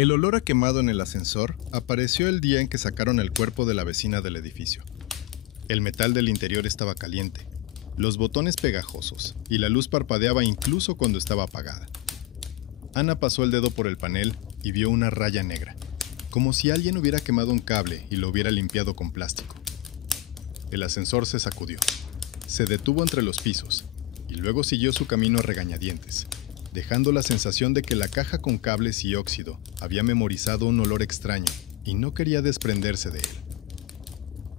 El olor a quemado en el ascensor apareció el día en que sacaron el cuerpo de la vecina del edificio. El metal del interior estaba caliente, los botones pegajosos y la luz parpadeaba incluso cuando estaba apagada. Ana pasó el dedo por el panel y vio una raya negra, como si alguien hubiera quemado un cable y lo hubiera limpiado con plástico. El ascensor se sacudió, se detuvo entre los pisos y luego siguió su camino a regañadientes, dejando la sensación de que la caja con cables y óxido había memorizado un olor extraño y no quería desprenderse de él.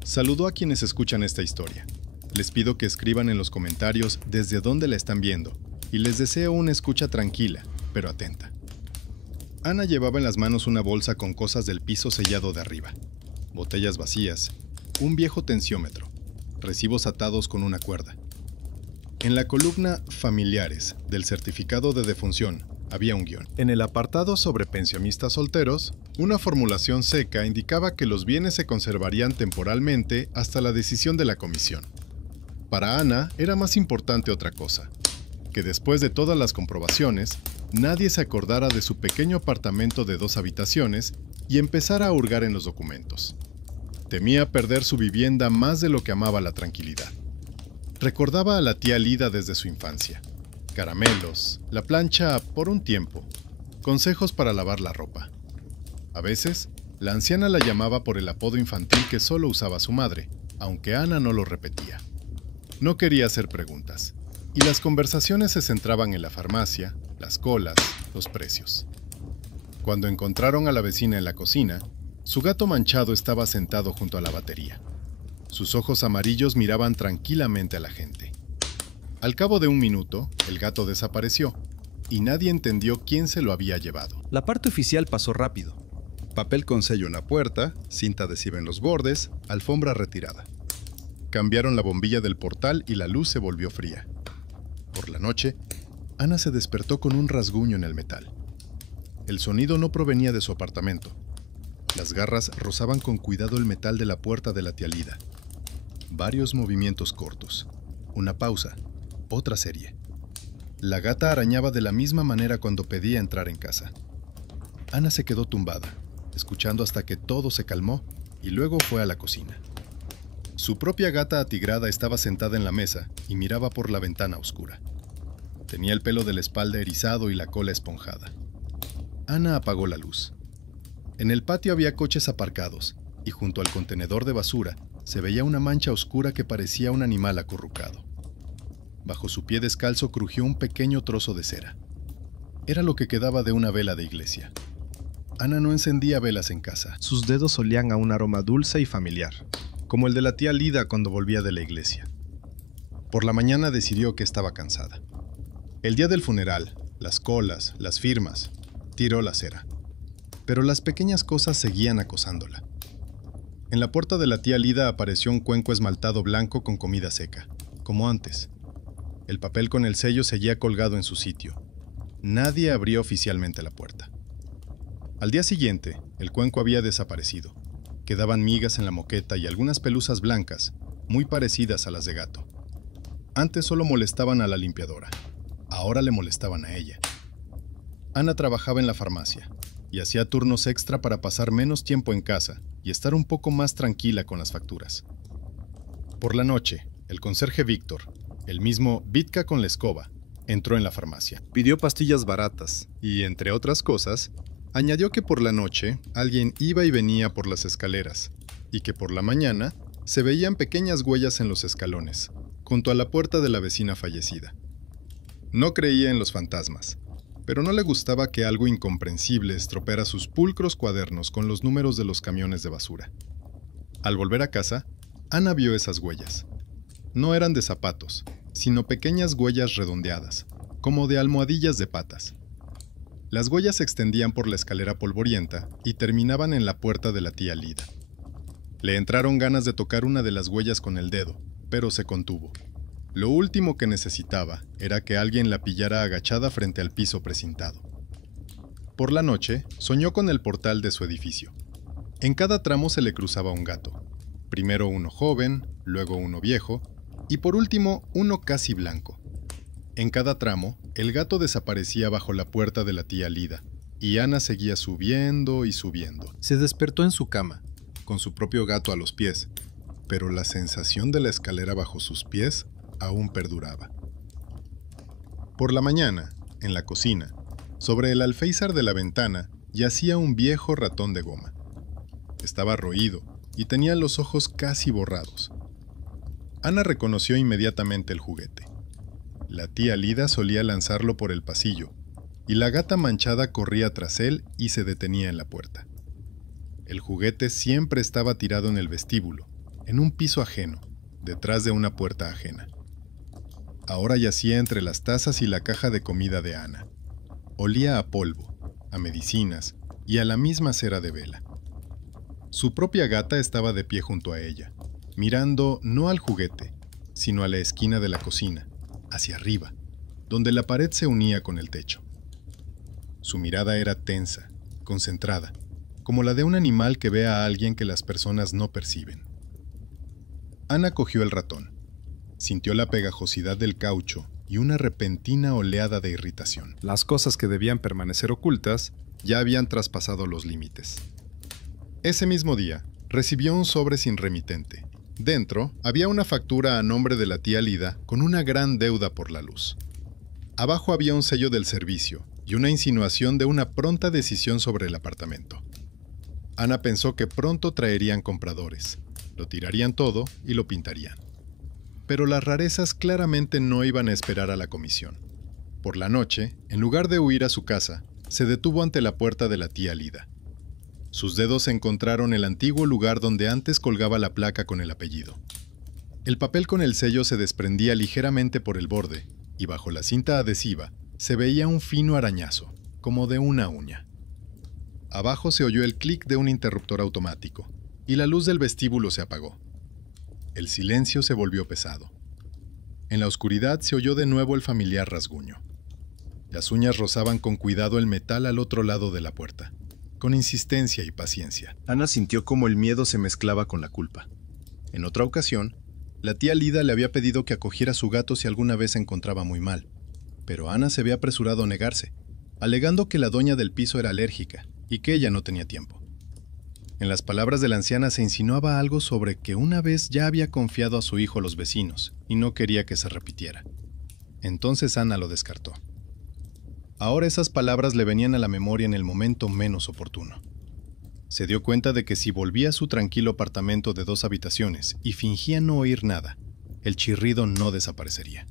Saludó a quienes escuchan esta historia. Les pido que escriban en los comentarios desde dónde la están viendo y les deseo una escucha tranquila, pero atenta. Ana llevaba en las manos una bolsa con cosas del piso sellado de arriba, botellas vacías, un viejo tensiómetro, recibos atados con una cuerda. En la columna Familiares del certificado de defunción había un guión. En el apartado sobre pensionistas solteros, una formulación seca indicaba que los bienes se conservarían temporalmente hasta la decisión de la comisión. Para Ana era más importante otra cosa, que después de todas las comprobaciones, nadie se acordara de su pequeño apartamento de 2 habitaciones y empezara a hurgar en los documentos. Temía perder su vivienda más de lo que amaba la tranquilidad. Recordaba a la tía Lida desde su infancia. Caramelos, la plancha por un tiempo, consejos para lavar la ropa. A veces, la anciana la llamaba por el apodo infantil que solo usaba su madre, aunque Ana no lo repetía. No quería hacer preguntas, y las conversaciones se centraban en la farmacia, las colas, los precios. Cuando encontraron a la vecina en la cocina, su gato manchado estaba sentado junto a la batería. Sus ojos amarillos miraban tranquilamente a la gente. Al cabo de un minuto, el gato desapareció, y nadie entendió quién se lo había llevado. La parte oficial pasó rápido. Papel con sello en la puerta, cinta adhesiva en los bordes, alfombra retirada. Cambiaron la bombilla del portal y la luz se volvió fría. Por la noche, Ana se despertó con un rasguño en el metal. El sonido no provenía de su apartamento. Las garras rozaban con cuidado el metal de la puerta de la tía Lida. Varios movimientos cortos. Una pausa. Otra serie. La gata arañaba de la misma manera cuando pedía entrar en casa. Ana se quedó tumbada, escuchando hasta que todo se calmó y luego fue a la cocina. Su propia gata atigrada estaba sentada en la mesa y miraba por la ventana oscura. Tenía el pelo de la espalda erizado y la cola esponjada. Ana apagó la luz. En el patio había coches aparcados y junto al contenedor de basura se veía una mancha oscura que parecía un animal acurrucado. Bajo su pie descalzo crujió un pequeño trozo de cera. Era lo que quedaba de una vela de iglesia. Ana no encendía velas en casa. Sus dedos olían a un aroma dulce y familiar, como el de la tía Lida cuando volvía de la iglesia. Por la mañana decidió que estaba cansada. El día del funeral, las colas, las firmas, tiró la cera. Pero las pequeñas cosas seguían acosándola. En la puerta de la tía Lida apareció un cuenco esmaltado blanco con comida seca, como antes. El papel con el sello seguía colgado en su sitio. Nadie abrió oficialmente la puerta. Al día siguiente, el cuenco había desaparecido. Quedaban migas en la moqueta y algunas pelusas blancas, muy parecidas a las de gato. Antes solo molestaban a la limpiadora. Ahora le molestaban a ella. Ana trabajaba en la farmacia y hacía turnos extra para pasar menos tiempo en casa y estar un poco más tranquila con las facturas. Por la noche, el conserje Víctor, el mismo Vitka con la escoba, entró en la farmacia. Pidió pastillas baratas y, entre otras cosas, añadió que por la noche alguien iba y venía por las escaleras y que por la mañana se veían pequeñas huellas en los escalones, junto a la puerta de la vecina fallecida. No creía en los fantasmas, pero no le gustaba que algo incomprensible estropeara sus pulcros cuadernos con los números de los camiones de basura. Al volver a casa, Ana vio esas huellas. No eran de zapatos, sino pequeñas huellas redondeadas, como de almohadillas de patas. Las huellas se extendían por la escalera polvorienta y terminaban en la puerta de la tía Lida. Le entraron ganas de tocar una de las huellas con el dedo, pero se contuvo. Lo último que necesitaba era que alguien la pillara agachada frente al piso precintado. Por la noche, soñó con el portal de su edificio. En cada tramo se le cruzaba un gato. Primero uno joven, luego uno viejo, y por último uno casi blanco. En cada tramo, el gato desaparecía bajo la puerta de la tía Lida, y Ana seguía subiendo y subiendo. Se despertó en su cama, Con su propio gato a los pies, pero la sensación de la escalera bajo sus pies aún perduraba. Por la mañana, en la cocina, sobre el alféizar de la ventana, yacía un viejo ratón de goma. Estaba roído y tenía los ojos casi borrados. Ana reconoció inmediatamente el juguete. La tía Lida solía lanzarlo por el pasillo, y la gata manchada corría tras él y se detenía en la puerta. El juguete siempre estaba tirado en el vestíbulo, en un piso ajeno, detrás de una puerta ajena. Ahora yacía entre las tazas y la caja de comida de Ana. Olía a polvo, a medicinas y a la misma cera de vela. Su propia gata estaba de pie junto a ella, mirando no al juguete, sino a la esquina de la cocina, hacia arriba, donde la pared se unía con el techo. Su mirada era tensa, concentrada, como la de un animal que ve a alguien que las personas no perciben. Ana cogió el ratón, sintió la pegajosidad del caucho y una repentina oleada de irritación. las cosas que debían permanecer ocultas, Ya habían traspasado los límites. Ese mismo día, recibió un sobre sin remitente. Dentro, había una factura a nombre de la tía Lida con una gran deuda por la luz. Abajo había un sello del servicio y una insinuación de una pronta decisión sobre el apartamento. Ana pensó que pronto traerían compradores, lo tirarían todo y lo pintarían. Pero las rarezas claramente no iban a esperar a la comisión. Por la noche, en lugar de huir a su casa, se detuvo ante la puerta de la tía Lida. Sus dedos encontraron el antiguo lugar donde antes colgaba la placa con el apellido. El papel con el sello se desprendía ligeramente por el borde, y bajo la cinta adhesiva se veía un fino arañazo, como de una uña. Abajo se oyó el clic de un interruptor automático, y la luz del vestíbulo se apagó. El silencio se volvió pesado. En la oscuridad se oyó de nuevo el familiar rasguño. Las uñas rozaban con cuidado el metal al otro lado de la puerta, con insistencia y paciencia. Ana sintió como el miedo se mezclaba con la culpa. En otra ocasión, la tía Lida le había pedido que acogiera a su gato si alguna vez se encontraba muy mal, pero Ana se había apresurado a negarse, alegando que la doña del piso era alérgica y que ella no tenía tiempo. En las palabras de la anciana se insinuaba algo sobre que una vez ya había confiado a su hijo a los vecinos y no quería que se repitiera. Entonces Ana lo descartó. Ahora esas palabras le venían a la memoria en el momento menos oportuno. Se dio cuenta de que si volvía a su tranquilo apartamento de 2 habitaciones y fingía no oír nada, el chirrido no desaparecería.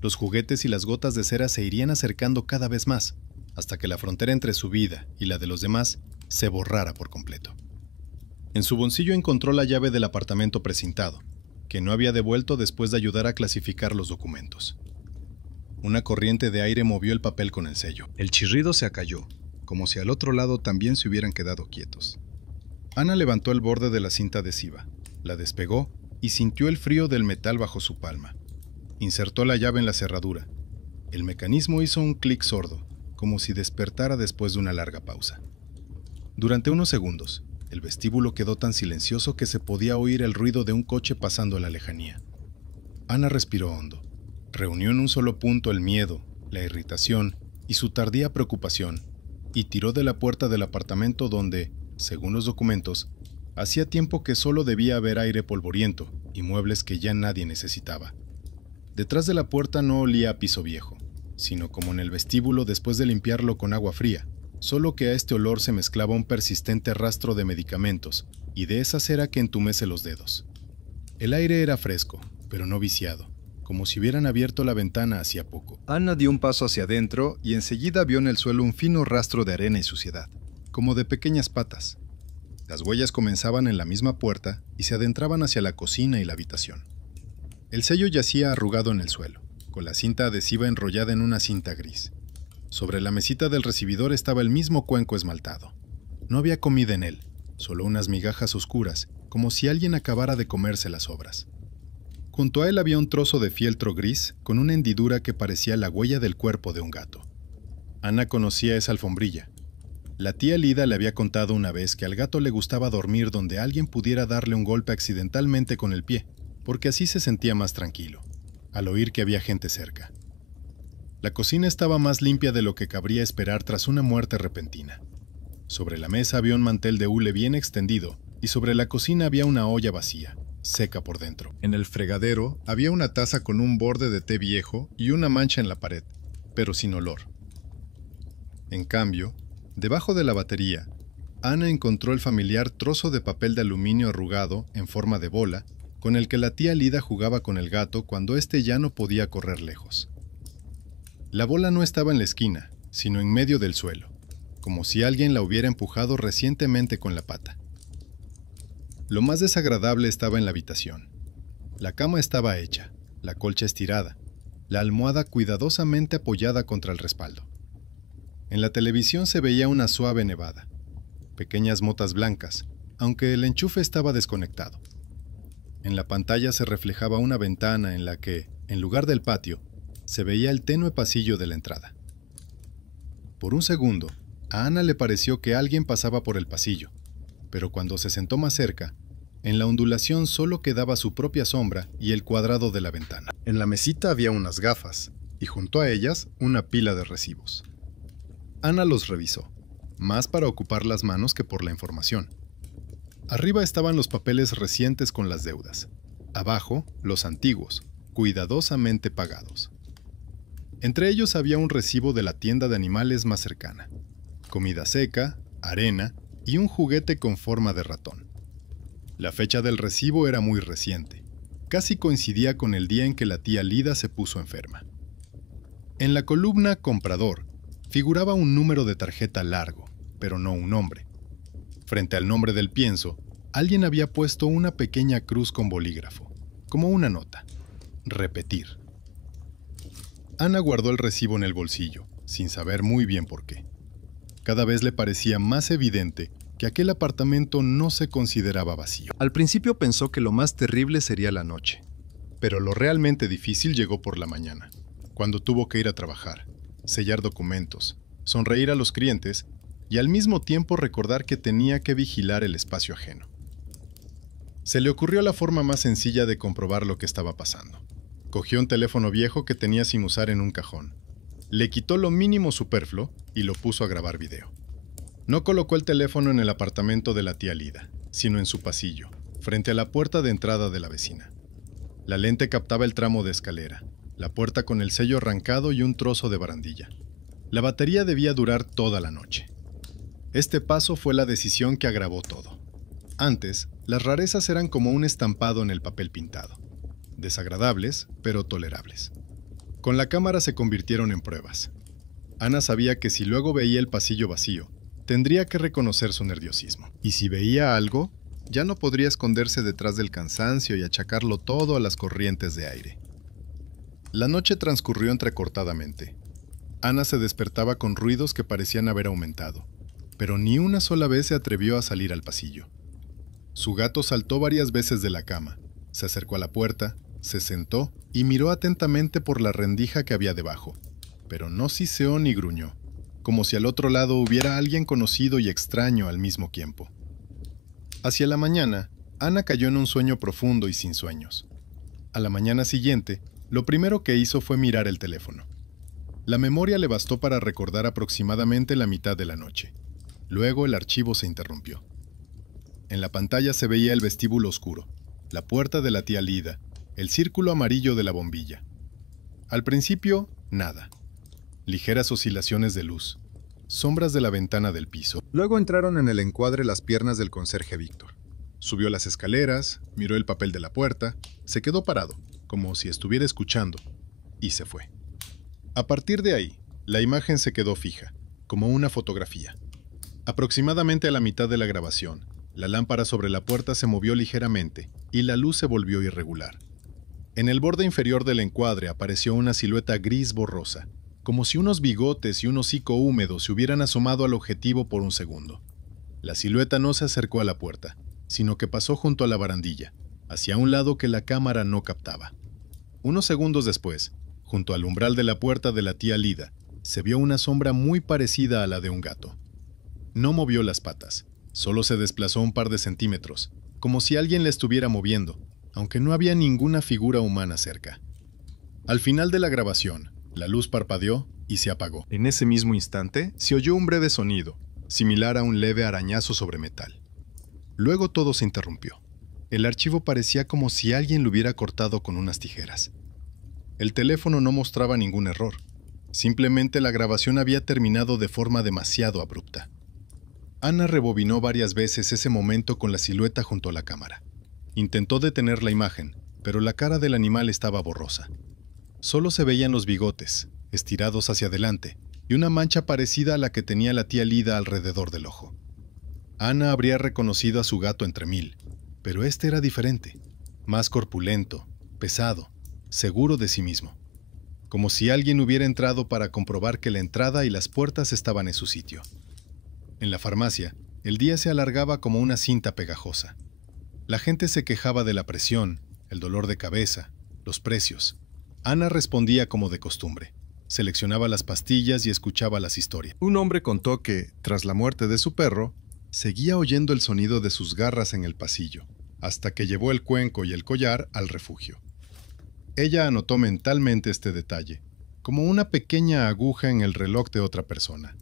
Los juguetes y las gotas de cera se irían acercando cada vez más, hasta que la frontera entre su vida y la de los demás se borrara por completo. En su bolsillo encontró la llave del apartamento precintado, que no había devuelto después de ayudar a clasificar los documentos. Una corriente de aire movió el papel con el sello. El chirrido se acalló, como si al otro lado también se hubieran quedado quietos. Ana levantó el borde de la cinta adhesiva, la despegó y sintió el frío del metal bajo su palma. Insertó la llave en la cerradura. El mecanismo hizo un clic sordo, como si despertara después de una larga pausa. Durante unos segundos, el vestíbulo quedó tan silencioso que se podía oír el ruido de un coche pasando a la lejanía. Ana respiró hondo. Reunió en un solo punto el miedo, la irritación y su tardía preocupación, y tiró de la puerta del apartamento donde, según los documentos, hacía tiempo que solo debía haber aire polvoriento y muebles que ya nadie necesitaba. Detrás de la puerta no olía a piso viejo, sino como en el vestíbulo después de limpiarlo con agua fría, solo que a este olor se mezclaba un persistente rastro de medicamentos y de esa cera que entumece los dedos. El aire era fresco, pero no viciado, como si hubieran abierto la ventana hacía poco. Ana dio un paso hacia adentro y enseguida vio en el suelo un fino rastro de arena y suciedad, Como de pequeñas patas. Las huellas comenzaban en la misma puerta y se adentraban hacia la cocina y la habitación. El sello yacía arrugado en el suelo, con la cinta adhesiva enrollada en una cinta gris. Sobre la mesita del recibidor estaba el mismo cuenco esmaltado. No había comida en él, solo unas migajas oscuras, como si alguien acabara de comerse las sobras. Junto a él había un trozo de fieltro gris con una hendidura que parecía la huella del cuerpo de un gato. Ana conocía esa alfombrilla. La tía Lida le había contado una vez que al gato le gustaba dormir donde alguien pudiera darle un golpe accidentalmente con el pie, porque así se sentía más tranquilo, al oír que había gente cerca. La cocina estaba más limpia de lo que cabría esperar tras una muerte repentina. Sobre la mesa había un mantel de hule bien extendido y sobre la cocina había una olla vacía, seca por dentro. En el fregadero había una taza con un borde de té viejo y una mancha en la pared, pero sin olor. En cambio, debajo de la batería, Ana encontró el familiar trozo de papel de aluminio arrugado en forma de bola con el que la tía Lida jugaba con el gato cuando éste ya no podía correr lejos. La bola no estaba en la esquina, sino en medio del suelo, como si alguien la hubiera empujado recientemente con la pata. Lo más desagradable estaba en la habitación. La cama estaba hecha, la colcha estirada, la almohada cuidadosamente apoyada contra el respaldo. En la televisión se veía una suave nevada, pequeñas motas blancas, aunque el enchufe estaba desconectado. En la pantalla se reflejaba una ventana en la que, en lugar del patio, se veía el tenue pasillo de la entrada. Por un segundo, a Ana le pareció que alguien pasaba por el pasillo, pero cuando se sentó más cerca, en la ondulación solo quedaba su propia sombra y el cuadrado de la ventana. En la mesita había unas gafas, y junto a ellas una pila de recibos. Ana los revisó, más para ocupar las manos que por la información. Arriba estaban los papeles recientes con las deudas. Abajo, los antiguos, cuidadosamente pagados. Entre ellos había un recibo de la tienda de animales más cercana, comida seca, arena y un juguete con forma de ratón. La fecha del recibo era muy reciente, casi coincidía con el día en que la tía Lida se puso enferma. En la columna Comprador figuraba un número de tarjeta largo, pero no un nombre. Frente al nombre del pienso, alguien había puesto una pequeña cruz con bolígrafo, como una nota. Repetir. Ana guardó el recibo en el bolsillo, sin saber muy bien por qué. Cada vez le parecía más evidente que aquel apartamento no se consideraba vacío. Al principio pensó que lo más terrible sería la noche, pero lo realmente difícil llegó por la mañana, cuando tuvo que ir a trabajar, sellar documentos, sonreír a los clientes y al mismo tiempo recordar que tenía que vigilar el espacio ajeno. Se le ocurrió la forma más sencilla de comprobar lo que estaba pasando. Cogió un teléfono viejo que tenía sin usar en un cajón. Le quitó lo mínimo superfluo y lo puso a grabar video. No colocó el teléfono en el apartamento de la tía Lida, sino en su pasillo, frente a la puerta de entrada de la vecina. La lente captaba el tramo de escalera, la puerta con el sello arrancado y un trozo de barandilla. La batería debía durar toda la noche. Este paso fue la decisión que agravó todo. Antes, las rarezas eran como un estampado en el papel pintado. Desagradables, pero tolerables. Con la cámara se convirtieron en pruebas. Ana sabía que si luego veía el pasillo vacío, tendría que reconocer su nerviosismo. Y si veía algo, ya no podría esconderse detrás del cansancio y achacarlo todo a las corrientes de aire. La noche transcurrió entrecortadamente. Ana se despertaba con ruidos que parecían haber aumentado, pero ni una sola vez se atrevió a salir al pasillo. Su gato saltó varias veces de la cama, se acercó a la puerta, se sentó y miró atentamente por la rendija que había debajo, pero no siseó ni gruñó, como si al otro lado hubiera alguien conocido y extraño al mismo tiempo. Hacia la mañana, Ana cayó en un sueño profundo y sin sueños. A la mañana siguiente, lo primero que hizo fue mirar el teléfono. La memoria le bastó para recordar aproximadamente la mitad de la noche. Luego el archivo se interrumpió. En la pantalla se veía el vestíbulo oscuro, la puerta de la tía Lida, el círculo amarillo de la bombilla. Al principio, nada. Ligeras oscilaciones de luz, sombras de la ventana del piso. Luego entraron en el encuadre las piernas del conserje Víctor. Subió las escaleras, miró el papel de la puerta, se quedó parado, como si estuviera escuchando, y se fue. A partir de ahí, la imagen se quedó fija, como una fotografía. Aproximadamente a la mitad de la grabación, la lámpara sobre la puerta se movió ligeramente y la luz se volvió irregular. En el borde inferior del encuadre apareció una silueta gris borrosa, como si unos bigotes y un hocico húmedo se hubieran asomado al objetivo por un segundo. La silueta no se acercó a la puerta, sino que pasó junto a la barandilla, hacia un lado que la cámara no captaba. Unos segundos después, junto al umbral de la puerta de la tía Lida, se vio una sombra muy parecida a la de un gato. No movió las patas, solo se desplazó un par de centímetros, como si alguien la estuviera moviendo, aunque no había ninguna figura humana cerca. Al final de la grabación, La luz parpadeó y se apagó. En ese mismo instante, se oyó un breve sonido, similar a un leve arañazo sobre metal. Luego todo se interrumpió. El archivo parecía como si alguien lo hubiera cortado con unas tijeras. El teléfono no mostraba ningún error. Simplemente la grabación había terminado de forma demasiado abrupta. Ana rebobinó varias veces ese momento con la silueta junto a la cámara. Intentó detener la imagen, pero la cara del animal estaba borrosa. Solo se veían los bigotes, estirados hacia adelante, y una mancha parecida a la que tenía la tía Lida alrededor del ojo. Ana habría reconocido a su gato entre mil, pero este era diferente, más corpulento, pesado, seguro de sí mismo, como si alguien hubiera entrado para comprobar que la entrada y las puertas estaban en su sitio. En la farmacia, el día se alargaba como una cinta pegajosa. La gente se quejaba de la presión, el dolor de cabeza, los precios. Ana respondía como de costumbre. Seleccionaba las pastillas y escuchaba las historias. Un hombre contó que, tras la muerte de su perro, seguía oyendo el sonido de sus garras en el pasillo, hasta que llevó el cuenco y el collar al refugio. Ella anotó mentalmente este detalle, como una pequeña aguja en el reloj de otra persona.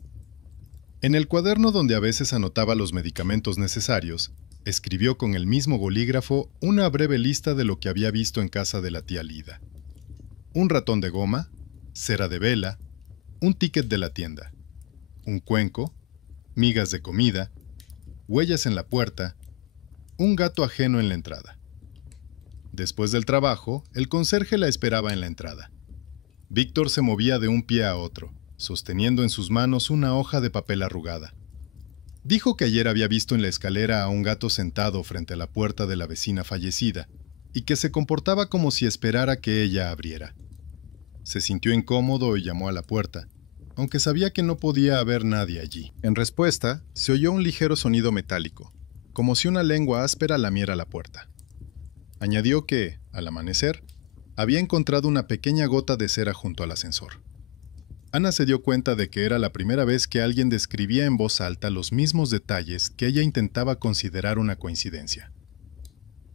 En el cuaderno donde a veces anotaba los medicamentos necesarios, escribió con el mismo bolígrafo una breve lista de lo que había visto en casa de la tía Lida. Un ratón de goma, cera de vela, un ticket de la tienda, un cuenco, migas de comida, huellas en la puerta, un gato ajeno en la entrada. Después del trabajo, el conserje la esperaba en la entrada. Víctor se movía de un pie a otro, sosteniendo en sus manos una hoja de papel arrugada. Dijo que ayer había visto en la escalera a un gato sentado frente a la puerta de la vecina fallecida y que se comportaba como si esperara que ella abriera. Se sintió incómodo y llamó a la puerta, aunque sabía que no podía haber nadie allí. En respuesta, se oyó un ligero sonido metálico, como si una lengua áspera lamiera la puerta. Añadió que, al amanecer, había encontrado una pequeña gota de cera junto al ascensor. Ana se dio cuenta de que era la primera vez que alguien describía en voz alta los mismos detalles que ella intentaba considerar una coincidencia.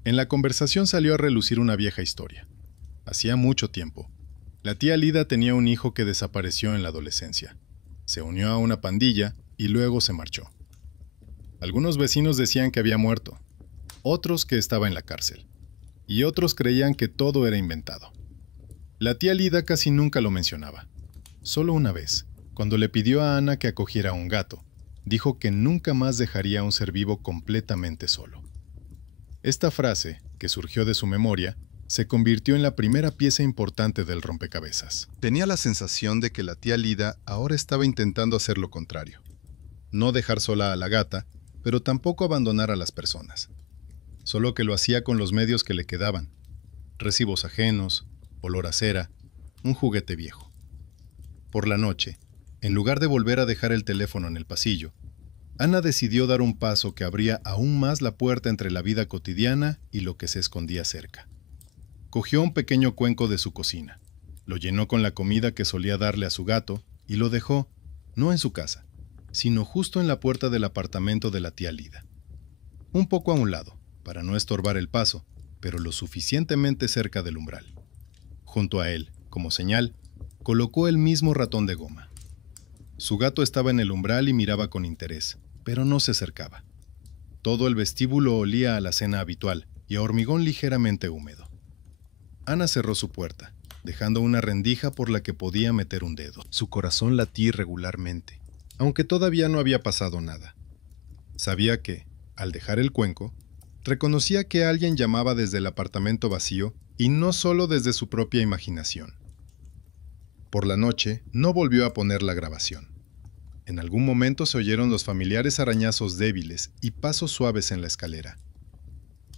En la conversación salió a relucir una vieja historia. Hacía mucho tiempo, la tía Lida tenía un hijo que desapareció en la adolescencia. Se unió a una pandilla y luego se marchó. Algunos vecinos decían que había muerto, otros que estaba en la cárcel, y otros creían que todo era inventado. La tía Lida casi nunca lo mencionaba. Solo una vez, cuando le pidió a Ana que acogiera a un gato, dijo que nunca más dejaría a un ser vivo completamente solo. Esta frase, que surgió de su memoria, se convirtió en la primera pieza importante del rompecabezas. Tenía la sensación de que la tía Lida ahora estaba intentando hacer lo contrario. No dejar sola a la gata, pero tampoco abandonar a las personas. Solo que lo hacía con los medios que le quedaban. Recibos ajenos, olor a cera, un juguete viejo. Por la noche, en lugar de volver a dejar el teléfono en el pasillo, Ana decidió dar un paso que abría aún más la puerta entre la vida cotidiana y lo que se escondía cerca. Cogió un pequeño cuenco de su cocina, lo llenó con la comida que solía darle a su gato y lo dejó, no en su casa, sino justo en la puerta del apartamento de la tía Lida. Un poco a un lado, para no estorbar el paso, pero lo suficientemente cerca del umbral. Junto a él, como señal, colocó el mismo ratón de goma. Su gato estaba en el umbral y miraba con interés, pero no se acercaba. Todo el vestíbulo olía a la cena habitual y a hormigón ligeramente húmedo. Ana cerró su puerta, dejando una rendija por la que podía meter un dedo. Su corazón latía irregularmente, aunque todavía no había pasado nada. Sabía que, al dejar el cuenco, reconocía que alguien llamaba desde el apartamento vacío y no solo desde su propia imaginación. Por la noche, no volvió a poner la grabación. En algún momento se oyeron los familiares arañazos débiles y pasos suaves en la escalera.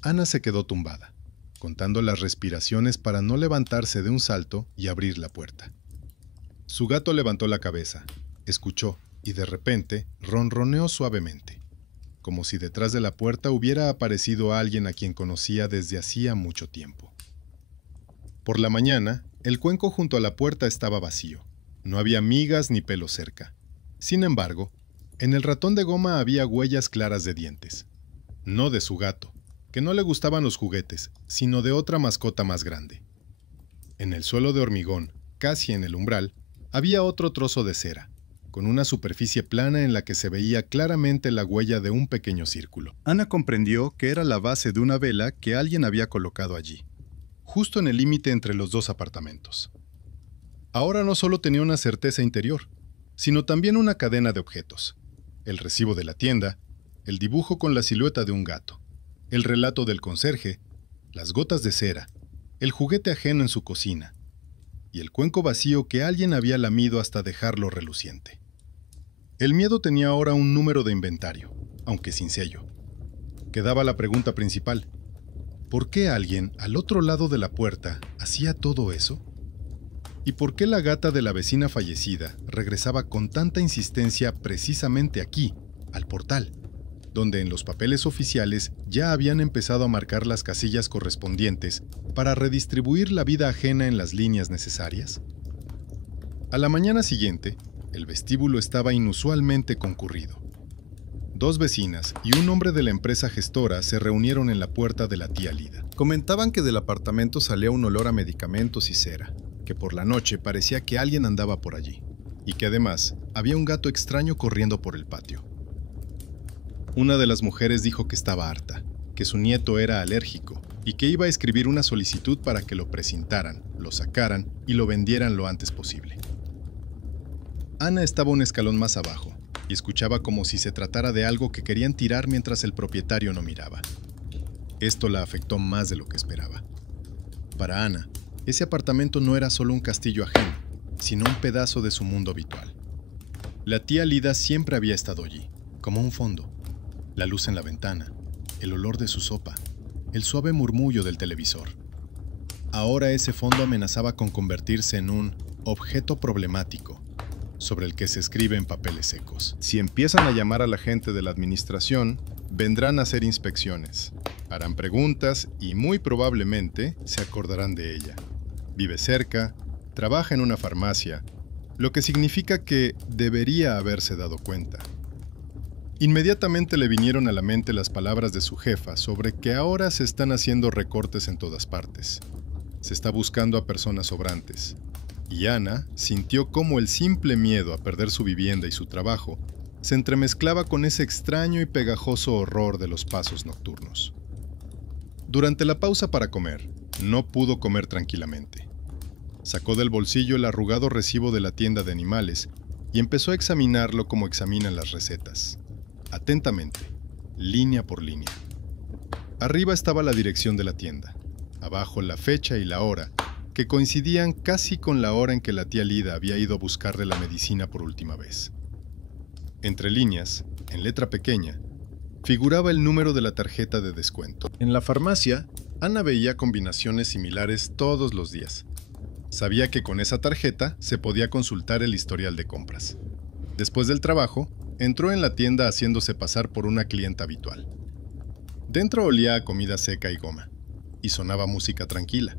Ana se quedó tumbada, contando las respiraciones para no levantarse de un salto y abrir la puerta. Su gato levantó la cabeza, escuchó y de repente ronroneó suavemente, como si detrás de la puerta hubiera aparecido alguien a quien conocía desde hacía mucho tiempo. Por la mañana, el cuenco junto a la puerta estaba vacío. No había migas ni pelo cerca. Sin embargo, en el ratón de goma había huellas claras de dientes. No de su gato, que no le gustaban los juguetes, sino de otra mascota más grande. En el suelo de hormigón, casi en el umbral, había otro trozo de cera, con una superficie plana en la que se veía claramente la huella de un pequeño círculo. Ana comprendió que era la base de una vela que alguien había colocado allí, justo en el límite entre los dos apartamentos. Ahora no solo tenía una certeza interior, sino también una cadena de objetos: el recibo de la tienda, el dibujo con la silueta de un gato, el relato del conserje, las gotas de cera, el juguete ajeno en su cocina y el cuenco vacío que alguien había lamido hasta dejarlo reluciente. El miedo tenía ahora un número de inventario, aunque sin sello. Quedaba la pregunta principal: ¿por qué alguien al otro lado de la puerta hacía todo eso? ¿Y por qué la gata de la vecina fallecida regresaba con tanta insistencia precisamente aquí, al portal, donde en los papeles oficiales ya habían empezado a marcar las casillas correspondientes para redistribuir la vida ajena en las líneas necesarias? A la mañana siguiente, el vestíbulo estaba inusualmente concurrido. 2 vecinas y un hombre de la empresa gestora se reunieron en la puerta de la tía Lida. Comentaban que del apartamento salía un olor a medicamentos y cera, que por la noche parecía que alguien andaba por allí, y que además había un gato extraño corriendo por el patio. Una de las mujeres dijo que estaba harta, que su nieto era alérgico y que iba a escribir una solicitud para que lo precintaran, lo sacaran y lo vendieran lo antes posible. Ana estaba un escalón más abajo y escuchaba como si se tratara de algo que querían tirar mientras el propietario no miraba. Esto la afectó más de lo que esperaba. Para Ana, ese apartamento no era solo un castillo ajeno, sino un pedazo de su mundo habitual. La tía Lida siempre había estado allí, como un fondo. La luz en la ventana, el olor de su sopa, el suave murmullo del televisor. Ahora ese fondo amenazaba con convertirse en un objeto problemático, sobre el que se escribe en papeles secos. Si empiezan a llamar a la gente de la administración, vendrán a hacer inspecciones, harán preguntas y muy probablemente se acordarán de ella. Vive cerca, trabaja en una farmacia, lo que significa que debería haberse dado cuenta. Inmediatamente le vinieron a la mente las palabras de su jefa sobre que ahora se están haciendo recortes en todas partes. Se está buscando a personas sobrantes. Y Ana sintió cómo el simple miedo a perder su vivienda y su trabajo se entremezclaba con ese extraño y pegajoso horror de los pasos nocturnos. Durante la pausa para comer, no pudo comer tranquilamente. Sacó del bolsillo el arrugado recibo de la tienda de animales y empezó a examinarlo como examinan las recetas. Atentamente, línea por línea. Arriba estaba la dirección de la tienda, abajo la fecha y la hora, que coincidían casi con la hora en que la tía Lida había ido a buscarle la medicina por última vez. Entre líneas, en letra pequeña, figuraba el número de la tarjeta de descuento. En la farmacia, Ana veía combinaciones similares todos los días. Sabía que con esa tarjeta se podía consultar el historial de compras. Después del trabajo, entró en la tienda haciéndose pasar por una clienta habitual. Dentro olía a comida seca y goma, y sonaba música tranquila.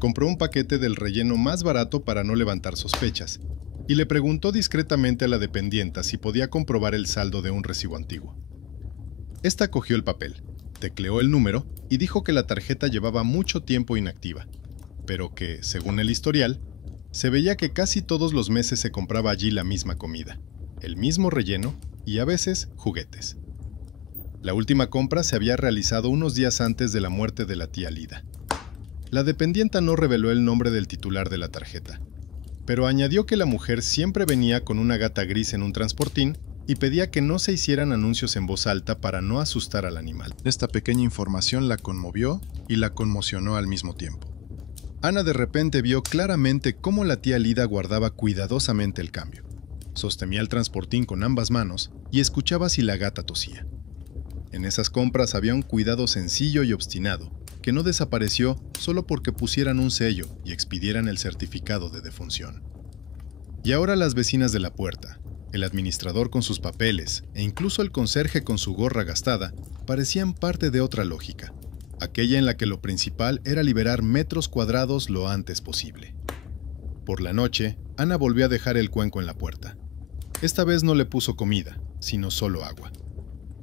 Compró un paquete del relleno más barato para no levantar sospechas, y le preguntó discretamente a la dependienta si podía comprobar el saldo de un recibo antiguo. Esta cogió el papel, tecleó el número y dijo que la tarjeta llevaba mucho tiempo inactiva, pero que, según el historial, se veía que casi todos los meses se compraba allí la misma comida, el mismo relleno y a veces juguetes. La última compra se había realizado unos días antes de la muerte de la tía Lida. La dependienta no reveló el nombre del titular de la tarjeta, pero añadió que la mujer siempre venía con una gata gris en un transportín y pedía que no se hicieran anuncios en voz alta para no asustar al animal. Esta pequeña información la conmovió y la conmocionó al mismo tiempo. Ana de repente vio claramente cómo la tía Lida guardaba cuidadosamente el cambio. Sostenía el transportín con ambas manos y escuchaba si la gata tosía. En esas compras había un cuidado sencillo y obstinado, que no desapareció solo porque pusieran un sello y expidieran el certificado de defunción. Y ahora las vecinas de la puerta, el administrador con sus papeles e incluso el conserje con su gorra gastada parecían parte de otra lógica, aquella en la que lo principal era liberar metros cuadrados lo antes posible. Por la noche, Ana volvió a dejar el cuenco en la puerta. Esta vez no le puso comida, sino solo agua.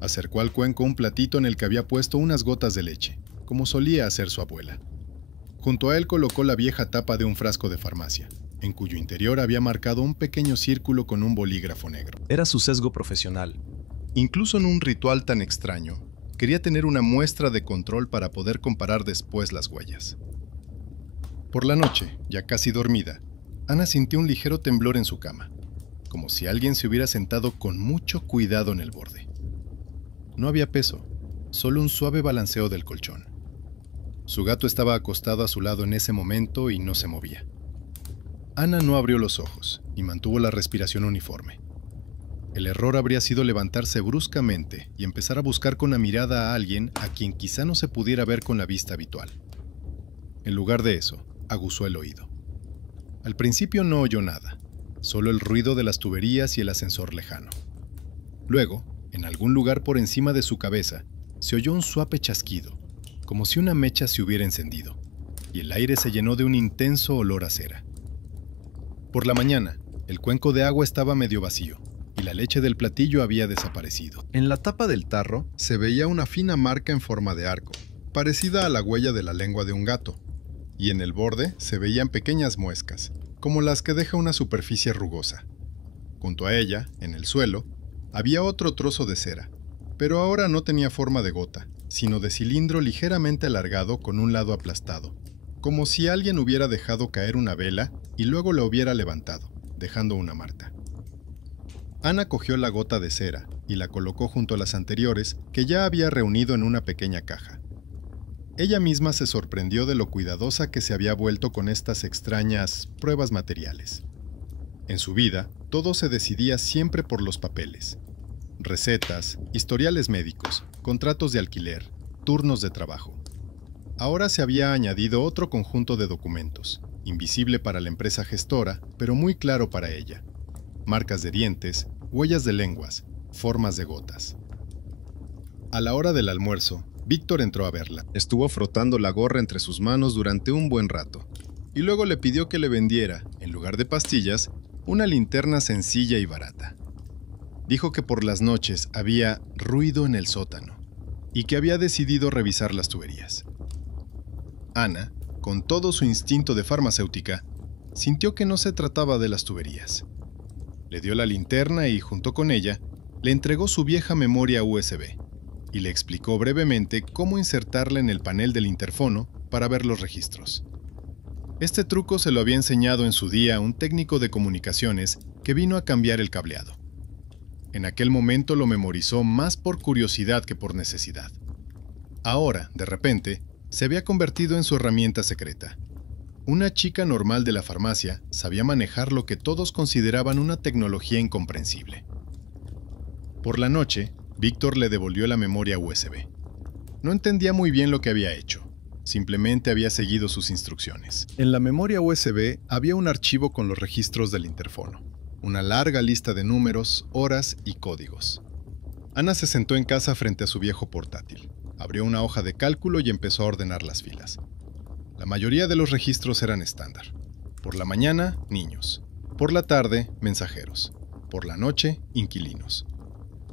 Acercó al cuenco un platito en el que había puesto unas gotas de leche, como solía hacer su abuela. Junto a él colocó la vieja tapa de un frasco de farmacia, en cuyo interior había marcado un pequeño círculo con un bolígrafo negro. Era su sesgo profesional. Incluso en un ritual tan extraño, quería tener una muestra de control para poder comparar después las huellas. Por la noche, ya casi dormida, Ana sintió un ligero temblor en su cama, como si alguien se hubiera sentado con mucho cuidado en el borde. No había peso, solo un suave balanceo del colchón. Su gato estaba acostado a su lado en ese momento y no se movía. Ana no abrió los ojos y mantuvo la respiración uniforme. El error habría sido levantarse bruscamente y empezar a buscar con la mirada a alguien a quien quizá no se pudiera ver con la vista habitual. En lugar de eso, aguzó el oído. Al principio no oyó nada, solo el ruido de las tuberías y el ascensor lejano. Luego, en algún lugar por encima de su cabeza, se oyó un suave chasquido, como si una mecha se hubiera encendido, y el aire se llenó de un intenso olor a cera. Por la mañana, el cuenco de agua estaba medio vacío, y la leche del platillo había desaparecido. En la tapa del tarro se veía una fina marca en forma de arco, parecida a la huella de la lengua de un gato, y en el borde se veían pequeñas muescas, como las que deja una superficie rugosa. Junto a ella, en el suelo, había otro trozo de cera, pero ahora no tenía forma de gota, sino de cilindro ligeramente alargado con un lado aplastado, como si alguien hubiera dejado caer una vela y luego la hubiera levantado, dejando una marca. Ana cogió la gota de cera y la colocó junto a las anteriores que ya había reunido en una pequeña caja. Ella misma se sorprendió de lo cuidadosa que se había vuelto con estas extrañas pruebas materiales. En su vida, todo se decidía siempre por los papeles. Recetas, historiales médicos, contratos de alquiler, turnos de trabajo. Ahora se había añadido otro conjunto de documentos, invisible para la empresa gestora, pero muy claro para ella. Marcas de dientes, huellas de lenguas, formas de gotas. A la hora del almuerzo, Víctor entró a verla. Estuvo frotando la gorra entre sus manos durante un buen rato, y luego le pidió que le vendiera, en lugar de pastillas, una linterna sencilla y barata. Dijo que por las noches había ruido en el sótano, y que había decidido revisar las tuberías. Ana, con todo su instinto de farmacéutica, sintió que no se trataba de las tuberías. Le dio la linterna y, junto con ella, le entregó su vieja memoria USB y le explicó brevemente cómo insertarla en el panel del interfono para ver los registros. Este truco se lo había enseñado en su día un técnico de comunicaciones que vino a cambiar el cableado. En aquel momento lo memorizó más por curiosidad que por necesidad. Ahora, de repente, se había convertido en su herramienta secreta. Una chica normal de la farmacia sabía manejar lo que todos consideraban una tecnología incomprensible. Por la noche, Víctor le devolvió la memoria USB. No entendía muy bien lo que había hecho. Simplemente había seguido sus instrucciones. En la memoria USB había un archivo con los registros del interfono. Una larga lista de números, horas y códigos. Ana se sentó en casa frente a su viejo portátil. Abrió una hoja de cálculo y empezó a ordenar las filas. La mayoría de los registros eran estándar. Por la mañana, niños. Por la tarde, mensajeros. Por la noche, inquilinos.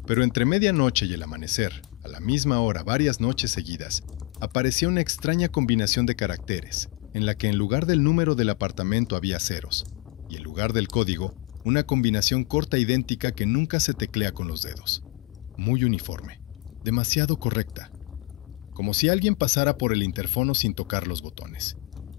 Pero entre medianoche y el amanecer, a la misma hora varias noches seguidas, aparecía una extraña combinación de caracteres, en la que en lugar del número del apartamento había ceros, y en lugar del código, una combinación corta idéntica que nunca se teclea con los dedos. Muy uniforme, demasiado correcta. Como si alguien pasara por el interfono sin tocar los botones.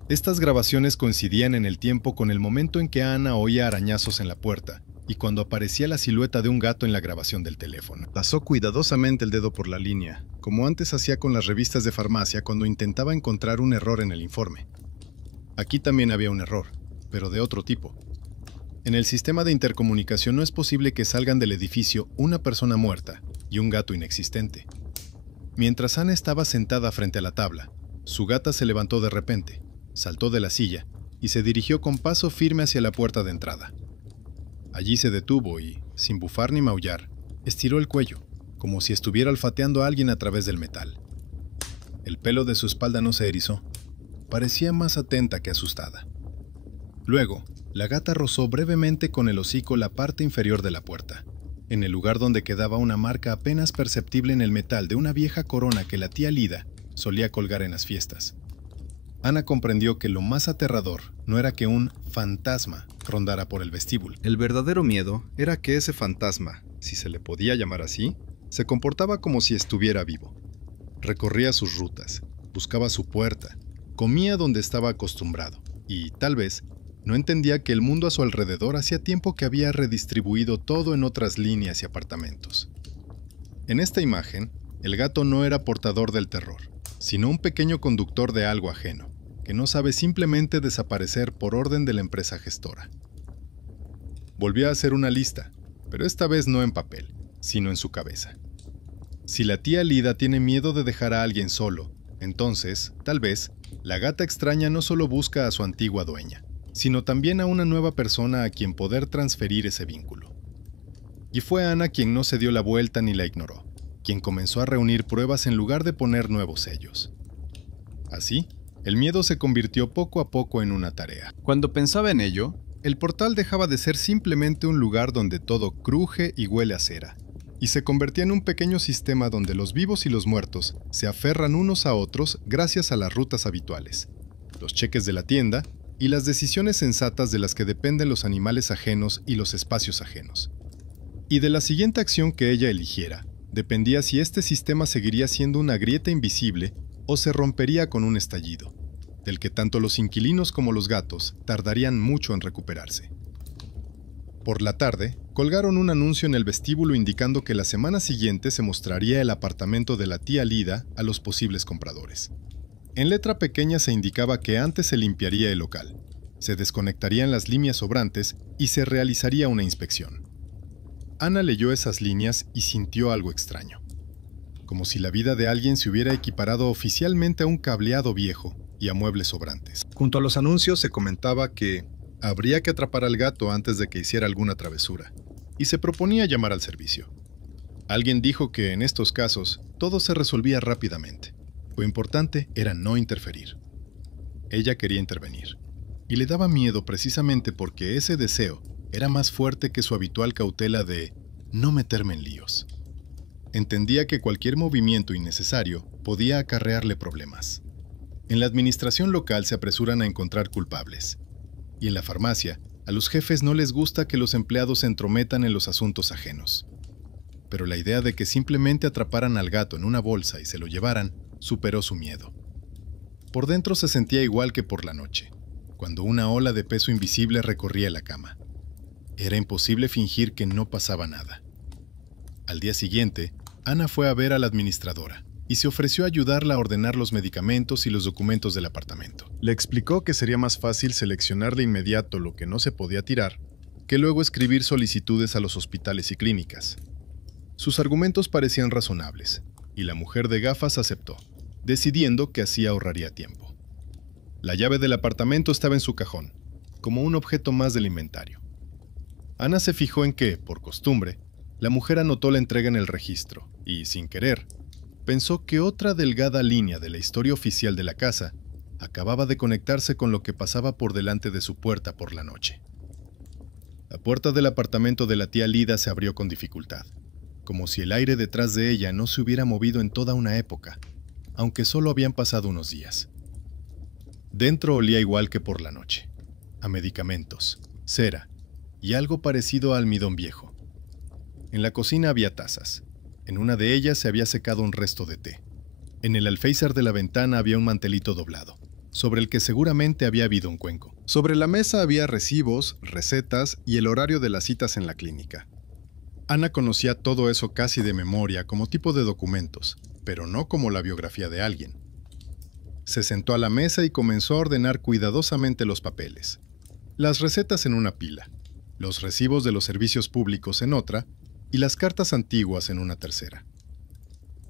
Estas grabaciones coincidían en el tiempo con el momento en que Ana oía arañazos en la puerta y cuando aparecía la silueta de un gato en la grabación del teléfono. Pasó cuidadosamente el dedo por la línea, como antes hacía con las revistas de farmacia cuando intentaba encontrar un error en el informe. Aquí también había un error, pero de otro tipo. En el sistema de intercomunicación no es posible que salgan del edificio una persona muerta y un gato inexistente. Mientras Ana estaba sentada frente a la tabla, su gata se levantó de repente, saltó de la silla y se dirigió con paso firme hacia la puerta de entrada. Allí se detuvo y, sin bufar ni maullar, estiró el cuello, como si estuviera olfateando a alguien a través del metal. El pelo de su espalda no se erizó. Parecía más atenta que asustada. Luego, la gata rozó brevemente con el hocico la parte inferior de la puerta, en el lugar donde quedaba una marca apenas perceptible en el metal de una vieja corona que la tía Lida solía colgar en las fiestas. Ana comprendió que lo más aterrador no era que un fantasma rondara por el vestíbulo. El verdadero miedo era que ese fantasma, si se le podía llamar así, se comportaba como si estuviera vivo. Recorría sus rutas, buscaba su puerta, comía donde estaba acostumbrado y, tal vez, no entendía que el mundo a su alrededor hacía tiempo que había redistribuido todo en otras líneas y apartamentos. En esta imagen, el gato no era portador del terror, sino un pequeño conductor de algo ajeno, que no sabe simplemente desaparecer por orden de la empresa gestora. Volvió a hacer una lista, pero esta vez no en papel, sino en su cabeza. Si la tía Lida tiene miedo de dejar a alguien solo, entonces, tal vez, la gata extraña no solo busca a su antigua dueña, sino también a una nueva persona a quien poder transferir ese vínculo. Y fue Ana quien no se dio la vuelta ni la ignoró, quien comenzó a reunir pruebas en lugar de poner nuevos sellos. Así, el miedo se convirtió poco a poco en una tarea. Cuando pensaba en ello, el portal dejaba de ser simplemente un lugar donde todo cruje y huele a cera, y se convertía en un pequeño sistema donde los vivos y los muertos se aferran unos a otros gracias a las rutas habituales, los cheques de la tienda y las decisiones sensatas de las que dependen los animales ajenos y los espacios ajenos. Y de la siguiente acción que ella eligiera, dependía si este sistema seguiría siendo una grieta invisible o se rompería con un estallido, del que tanto los inquilinos como los gatos tardarían mucho en recuperarse. Por la tarde, colgaron un anuncio en el vestíbulo indicando que la semana siguiente se mostraría el apartamento de la tía Lida a los posibles compradores. En letra pequeña se indicaba que antes se limpiaría el local, se desconectarían las líneas sobrantes y se realizaría una inspección. Ana leyó esas líneas y sintió algo extraño, como si la vida de alguien se hubiera equiparado oficialmente a un cableado viejo y a muebles sobrantes. Junto a los anuncios se comentaba que habría que atrapar al gato antes de que hiciera alguna travesura, y se proponía llamar al servicio. Alguien dijo que en estos casos todo se resolvía rápidamente. Lo importante era no interferir. Ella quería intervenir, y le daba miedo precisamente porque ese deseo era más fuerte que su habitual cautela de no meterme en líos. Entendía que cualquier movimiento innecesario podía acarrearle problemas. En la administración local se apresuran a encontrar culpables. Y en la farmacia, a los jefes no les gusta que los empleados se entrometan en los asuntos ajenos. Pero la idea de que simplemente atraparan al gato en una bolsa y se lo llevaran, superó su miedo. Por dentro se sentía igual que por la noche, cuando una ola de peso invisible recorría la cama. Era imposible fingir que no pasaba nada. Al día siguiente, Ana fue a ver a la administradora y se ofreció a ayudarla a ordenar los medicamentos y los documentos del apartamento. Le explicó que sería más fácil seleccionar de inmediato lo que no se podía tirar que luego escribir solicitudes a los hospitales y clínicas. Sus argumentos parecían razonables, y la mujer de gafas aceptó, decidiendo que así ahorraría tiempo. La llave del apartamento estaba en su cajón, como un objeto más del inventario. Ana se fijó en que, por costumbre, la mujer anotó la entrega en el registro y, sin querer, pensó que otra delgada línea de la historia oficial de la casa acababa de conectarse con lo que pasaba por delante de su puerta por la noche. La puerta del apartamento de la tía Lida se abrió con dificultad, como si el aire detrás de ella no se hubiera movido en toda una época, aunque solo habían pasado unos días. Dentro olía igual que por la noche, a medicamentos, cera y algo parecido a almidón viejo. En la cocina había tazas. En una de ellas se había secado un resto de té. En el alféizar de la ventana había un mantelito doblado, sobre el que seguramente había habido un cuenco. Sobre la mesa había recibos, recetas y el horario de las citas en la clínica. Ana conocía todo eso casi de memoria como tipo de documentos, pero no como la biografía de alguien. Se sentó a la mesa y comenzó a ordenar cuidadosamente los papeles. Las recetas en una pila, los recibos de los servicios públicos en otra, y las cartas antiguas en una tercera.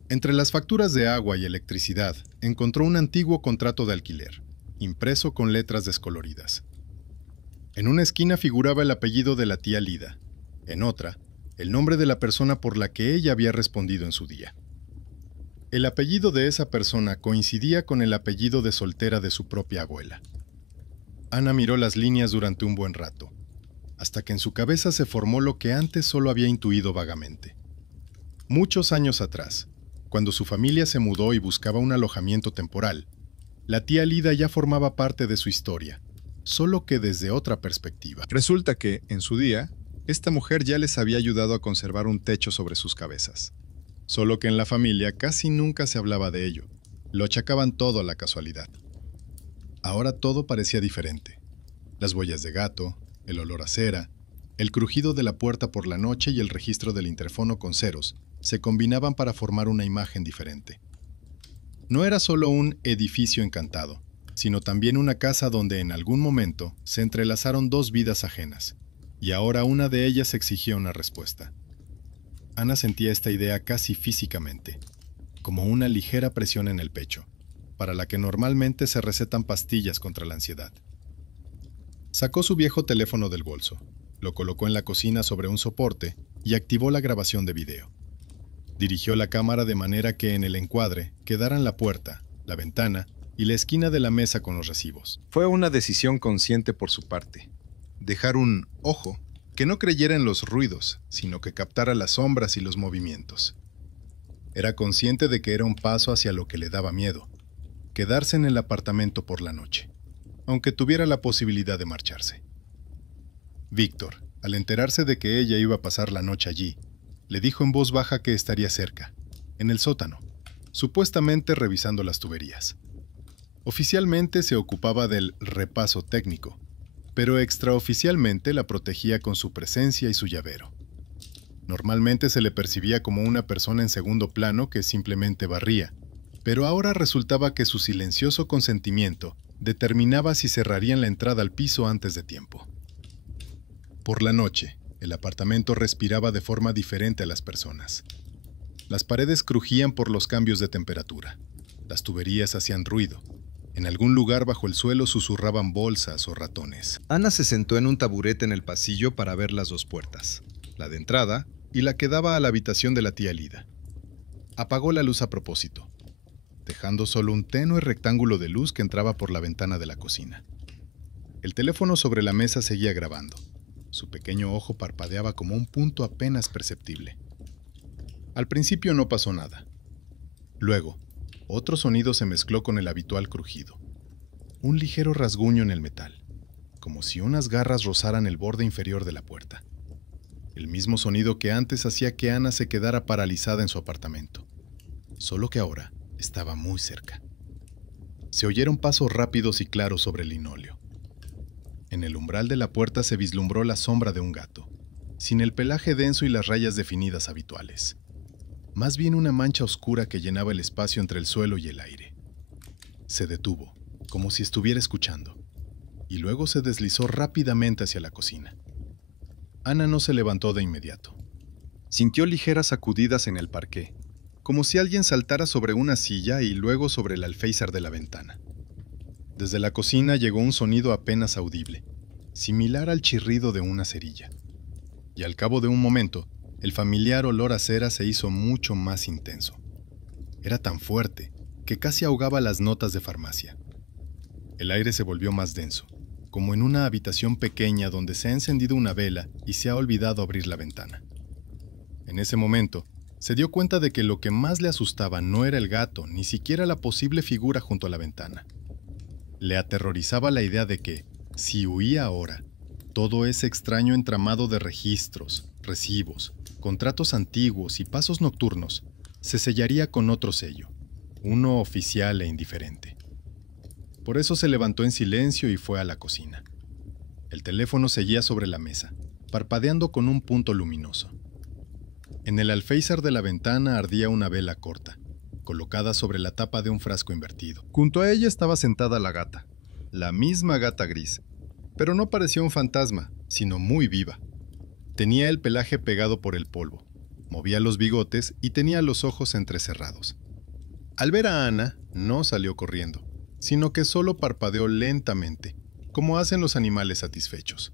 Entre las facturas de agua y electricidad, encontró un antiguo contrato de alquiler, impreso con letras descoloridas. En una esquina figuraba el apellido de la tía Lida, en otra, el nombre de la persona por la que ella había respondido en su día. El apellido de esa persona coincidía con el apellido de soltera de su propia abuela. Ana miró las líneas durante un buen rato, hasta que en su cabeza se formó lo que antes solo había intuido vagamente. Muchos años atrás, cuando su familia se mudó y buscaba un alojamiento temporal, La tía Lida ya formaba parte de su historia, solo que desde otra perspectiva. Resulta que, en su día, esta mujer ya les había ayudado a conservar un techo sobre sus cabezas. Solo que en la familia casi nunca se hablaba de ello. Lo achacaban todo a la casualidad. Ahora todo parecía diferente. Las huellas de gato, el olor a cera, el crujido de la puerta por la noche y el registro del interfono con ceros se combinaban para formar una imagen diferente. No era solo un edificio encantado, sino también una casa donde en algún momento se entrelazaron dos vidas ajenas, y ahora una de ellas exigía una respuesta. Ana sentía esta idea casi físicamente, como una ligera presión en el pecho, para la que normalmente se recetan pastillas contra la ansiedad. Sacó su viejo teléfono del bolso, lo colocó en la cocina sobre un soporte y activó la grabación de video. Dirigió la cámara de manera que en el encuadre quedaran la puerta, la ventana y la esquina de la mesa con los recibos. Fue una decisión consciente por su parte. Dejar un ojo que no creyera en los ruidos, sino que captara las sombras y los movimientos. Era consciente de que era un paso hacia lo que le daba miedo, quedarse en el apartamento por la noche, aunque tuviera la posibilidad de marcharse. Víctor, al enterarse de que ella iba a pasar la noche allí, le dijo en voz baja que estaría cerca, en el sótano, supuestamente revisando las tuberías. Oficialmente se ocupaba del repaso técnico, pero extraoficialmente la protegía con su presencia y su llavero. Normalmente se le percibía como una persona en segundo plano que simplemente barría, pero ahora resultaba que su silencioso consentimiento determinaba si cerrarían la entrada al piso antes de tiempo. Por la noche, el apartamento respiraba de forma diferente a las personas. Las paredes crujían por los cambios de temperatura. Las tuberías hacían ruido. En algún lugar bajo el suelo susurraban bolsas o ratones. Ana se sentó en un taburete en el pasillo para ver las dos puertas, la de entrada y la que daba a la habitación de la tía Lida. Apagó la luz a propósito, dejando solo un tenue rectángulo de luz que entraba por la ventana de la cocina. El teléfono sobre la mesa seguía grabando. Su pequeño ojo parpadeaba como un punto apenas perceptible. Al principio no pasó nada. Luego, otro sonido se mezcló con el habitual crujido. Un ligero rasguño en el metal, como si unas garras rozaran el borde inferior de la puerta. El mismo sonido que antes hacía que Ana se quedara paralizada en su apartamento, solo que ahora estaba muy cerca. Se oyeron pasos rápidos y claros sobre el linóleo. En el umbral de la puerta se vislumbró la sombra de un gato, sin el pelaje denso y las rayas definidas habituales. Más bien una mancha oscura que llenaba el espacio entre el suelo y el aire. Se detuvo, como si estuviera escuchando, y luego se deslizó rápidamente hacia la cocina. Ana no se levantó de inmediato. Sintió ligeras sacudidas en el parqué, como si alguien saltara sobre una silla y luego sobre el alféizar de la ventana. Desde la cocina llegó un sonido apenas audible, similar al chirrido de una cerilla. Y al cabo de un momento, el familiar olor a cera se hizo mucho más intenso. Era tan fuerte que casi ahogaba las notas de farmacia. El aire se volvió más denso, como en una habitación pequeña donde se ha encendido una vela y se ha olvidado abrir la ventana. En ese momento, se dio cuenta de que lo que más le asustaba no era el gato, ni siquiera la posible figura junto a la ventana. Le aterrorizaba la idea de que, si huía ahora, todo ese extraño entramado de registros, recibos, contratos antiguos y pasos nocturnos se sellaría con otro sello, uno oficial e indiferente. Por eso se levantó en silencio y fue a la cocina. El teléfono seguía sobre la mesa, parpadeando con un punto luminoso. En el alféizar de la ventana ardía una vela corta, colocada sobre la tapa de un frasco invertido. Junto a ella estaba sentada la gata, la misma gata gris, pero no parecía un fantasma, sino muy viva. Tenía el pelaje pegado por el polvo, movía los bigotes y tenía los ojos entrecerrados. Al ver a Ana, no salió corriendo, sino que solo parpadeó lentamente, como hacen los animales satisfechos.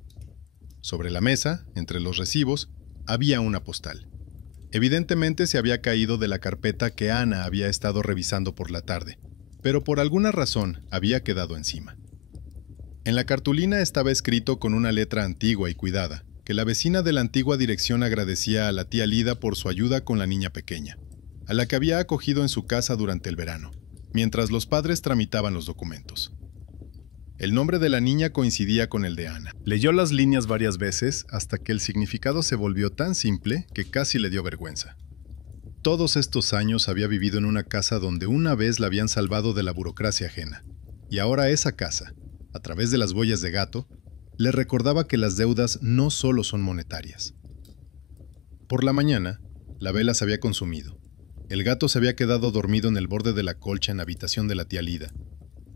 Sobre la mesa, entre los recibos, había una postal. Evidentemente se había caído de la carpeta que Ana había estado revisando por la tarde, pero por alguna razón había quedado encima. En la cartulina estaba escrito con una letra antigua y cuidada, que la vecina de la antigua dirección agradecía a la tía Lida por su ayuda con la niña pequeña, a la que había acogido en su casa durante el verano. mientras los padres tramitaban los documentos. El nombre de la niña coincidía con el de Ana. Leyó las líneas varias veces hasta que el significado se volvió tan simple que casi le dio vergüenza. Todos estos años había vivido en una casa donde una vez la habían salvado de la burocracia ajena, y ahora esa casa, a través de las huellas de gato, le recordaba que las deudas no solo son monetarias. Por la mañana, la vela se había consumido. El gato se había quedado dormido en el borde de la colcha en la habitación de la tía Lida,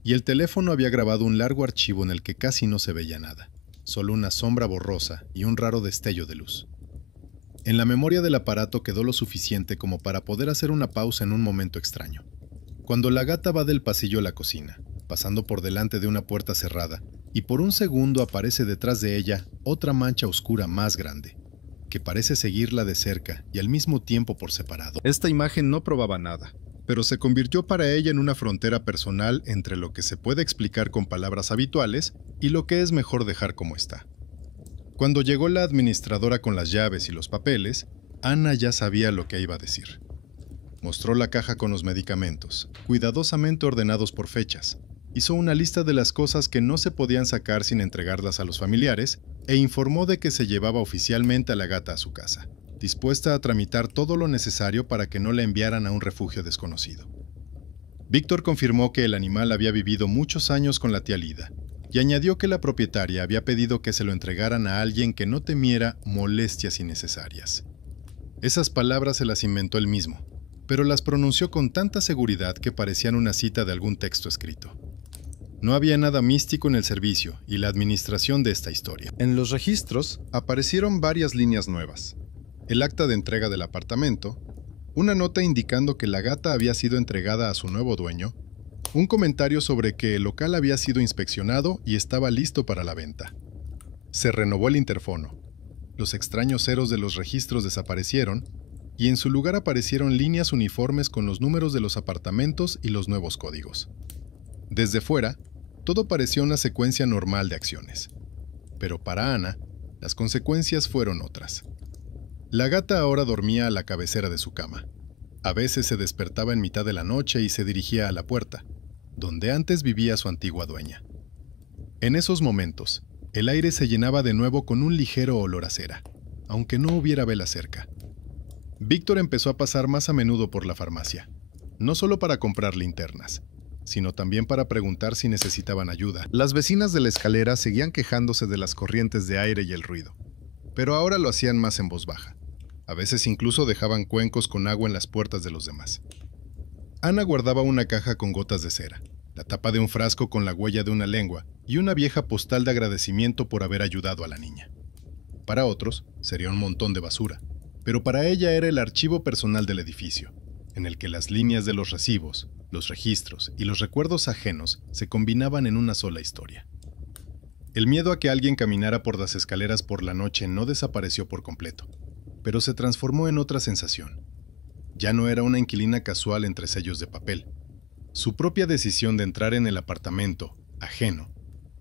y el teléfono había grabado un largo archivo en el que casi no se veía nada, solo una sombra borrosa y un raro destello de luz. En la memoria del aparato quedó lo suficiente como para poder hacer una pausa en un momento extraño. Cuando la gata va del pasillo a la cocina, pasando por delante de una puerta cerrada, y por un segundo aparece detrás de ella otra mancha oscura más grande, que parece seguirla de cerca y al mismo tiempo por separado. Esta imagen no probaba nada, pero se convirtió para ella en una frontera personal entre lo que se puede explicar con palabras habituales y lo que es mejor dejar como está. Cuando llegó la administradora con las llaves y los papeles, Ana ya sabía lo que iba a decir. Mostró la caja con los medicamentos, cuidadosamente ordenados por fechas. Hizo una lista de las cosas que no se podían sacar sin entregarlas a los familiares e informó de que se llevaba oficialmente a la gata a su casa, dispuesta a tramitar todo lo necesario para que no la enviaran a un refugio desconocido. Víctor confirmó que el animal había vivido muchos años con la tía Lida y añadió que la propietaria había pedido que se lo entregaran a alguien que no temiera molestias innecesarias. Esas palabras se las inventó él mismo, pero las pronunció con tanta seguridad que parecían una cita de algún texto escrito. No había nada místico en el servicio y la administración de esta historia. En los registros aparecieron varias líneas nuevas. El acta de entrega del apartamento, una nota indicando que la gata había sido entregada a su nuevo dueño, un comentario sobre que el local había sido inspeccionado y estaba listo para la venta. Se renovó el interfono. Los extraños ceros de los registros desaparecieron y en su lugar aparecieron líneas uniformes con los números de los apartamentos y los nuevos códigos. Desde fuera, todo parecía una secuencia normal de acciones. Pero para Ana, las consecuencias fueron otras. La gata ahora dormía a la cabecera de su cama. A veces se despertaba en mitad de la noche y se dirigía a la puerta, donde antes vivía su antigua dueña. En esos momentos, el aire se llenaba de nuevo con un ligero olor a cera, aunque no hubiera vela cerca. Víctor empezó a pasar más a menudo por la farmacia, no solo para comprar linternas, sino también para preguntar si necesitaban ayuda. Las vecinas de la escalera seguían quejándose de las corrientes de aire y el ruido, pero ahora lo hacían más en voz baja. A veces incluso dejaban cuencos con agua en las puertas de los demás. Ana guardaba una caja con gotas de cera, la tapa de un frasco con la huella de una lengua y una vieja postal de agradecimiento por haber ayudado a la niña. Para otros, sería un montón de basura, pero para ella era el archivo personal del edificio, en el que las líneas de los recibos, los registros y los recuerdos ajenos se combinaban en una sola historia. El miedo a que alguien caminara por las escaleras por la noche no desapareció por completo, pero se transformó en otra sensación. Ya no era una inquilina casual entre sellos de papel. Su propia decisión de entrar en el apartamento, ajeno,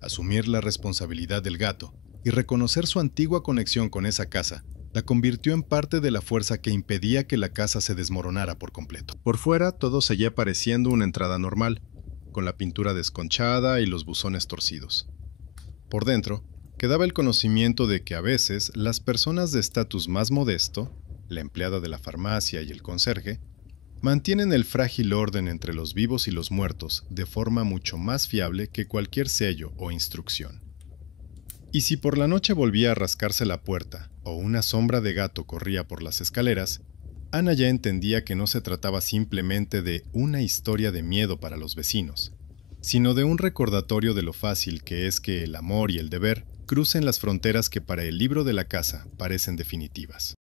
asumir la responsabilidad del gato y reconocer su antigua conexión con esa casa, la convirtió en parte de la fuerza que impedía que la casa se desmoronara por completo. Por fuera, todo seguía pareciendo una entrada normal, con la pintura desconchada y los buzones torcidos. Por dentro, quedaba el conocimiento de que a veces las personas de estatus más modesto, la empleada de la farmacia y el conserje, mantienen el frágil orden entre los vivos y los muertos de forma mucho más fiable que cualquier sello o instrucción. Y si por la noche volvía a rascarse la puerta o una sombra de gato corría por las escaleras, Ana ya entendía que no se trataba simplemente de una historia de miedo para los vecinos, sino de un recordatorio de lo fácil que es que el amor y el deber crucen las fronteras que para el libro de la casa parecen definitivas.